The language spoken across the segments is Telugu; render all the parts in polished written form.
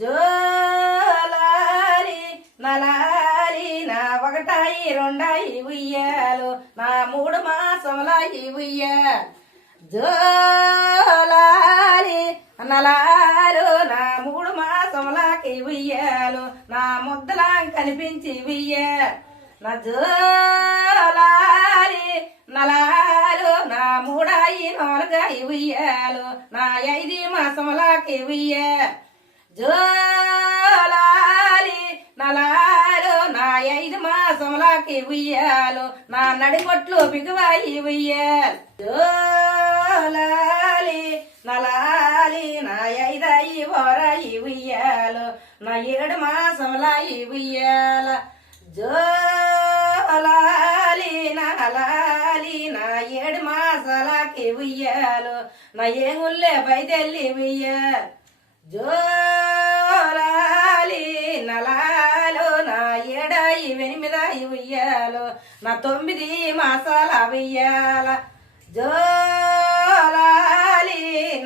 జోలాలి నలాలి నా ఒకటాయి రెండాయి ఉయ్యాలు నా 3 మాసములాయి ఉయ్యాలు జోలాలి నలాలు నా 3 మాసములకి ఉయ్యాలు నా ముద్దలా కనిపించి ఉయ్యాలు నా జోలాలి నలాలు నా 3 4 ఉయ్యాలు నా 5 మాసములకి ఉయ్యాలు జోలాలి నలాలు నా 5 మాసములకి ఉయ్యాలు నా నడికొట్లు బిగువాయి ఉయ్యాలు జోలాలి నలాలి నా 5 ఓరాయి ఉయ్యాలు నా 7 మాసములాయి ఉయ్యాల జోలాలి నలాలి నా 7 మాసాలకి ఉయ్యాలు నా ఏముల్లే బయదెల్లి ఉయ్యాలు జోలాలి నలాలు నా 7 8 ఉయ్యాలు నా 9 మాసాల ఉయ్యాల జోలాలి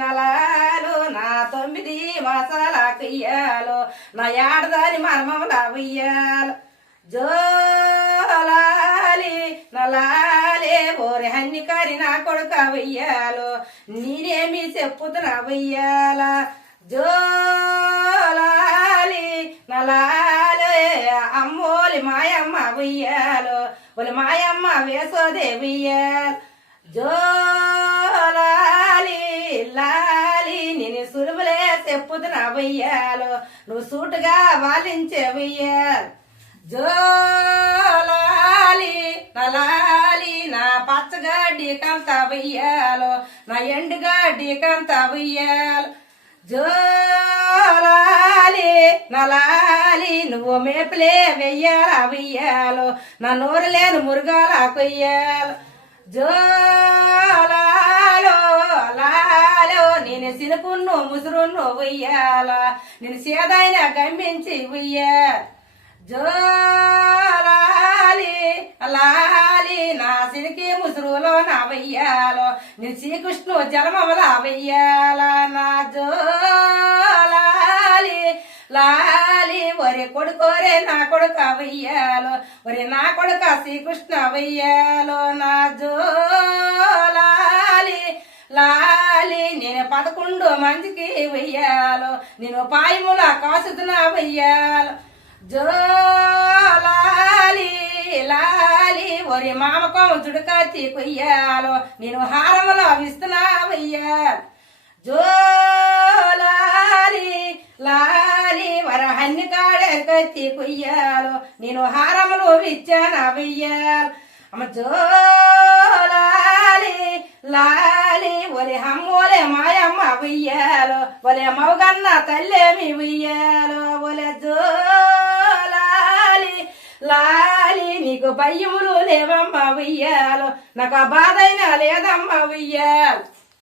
నలాలు నా 9 మాసాల ఉయ్యాలు నా 7 మర్మముల ఉయ్యాలు జోలాలి నలాలే ఓరి హన్నికారి నా కొడుక ఉయ్యాలు నేనేమి చెప్పుతున్నా ఉయ్యాల జోలాలి నలాలే అమ్మోలి మాయమ్మ ఉయ్యాలు ఒలి మాయమ్మ వేసోదే ఉయ్యాలు జోలాలి లాలి నేను సులువులే చెప్పుతున్నా ఉయ్యాలు నువ్వు సూటుగా వాలించే ఉయ్యాలు జోలాలి నలాలి నా పచ్చగడ్డి కంత ఉయ్యాలు నా ఎండుగడ్డి కంత ఉయ్యాలు జోలాలి నలాలి నువ్వు మేపులే వెయ్యాల ఉయ్యాలు నా నోరు లేని మురుగాల కొయ్యాలు జోలాలో లాలో నేను సినుకున్ను ముసురున్ను ఉయ్యాల నేను సేదైన గమ్మించి ఉయ్యాలు జోలాలి లాలి నా సిరికి ముసురులో నా వెయ్యాలో నేను శ్రీకృష్ణు జలమల వెయ్యాల నా జోలాలి లాలి ఒరే కొడుకోరే నా కొడుక వెయ్యాలో ఒరే నా కొడుక శ్రీకృష్ణ వెయ్యాలో నా జోలాలి లాలి నేను 11 మందికి వెయ్యాలో నేను పాయముల కాసుతున్నా వెయ్యాలో జోలాలి లాలి ఒరి మామకం చుడుకత్తి కొయ్యాలో నేను హారములో విస్తున్నా వెయ్యాలు జోలాలి లాలి వర హన్ని కాడే కత్తి కొయ్యాలో నేను హారములు విచ్చాన వెయ్యాలు అమ్మ జోలాలి లాలి ఒరి హమ్మోలే మాయమ్మ వెయ్యాలో ఒలే మౌగన్న తల్లేమి వెయ్యాలో ఒలే జోలాలి లాలి నీకు భయములు లేవమ్మ వెయ్యాలో నాకు ఆ బాధైనా లేదమ్మ వెయ్యాలు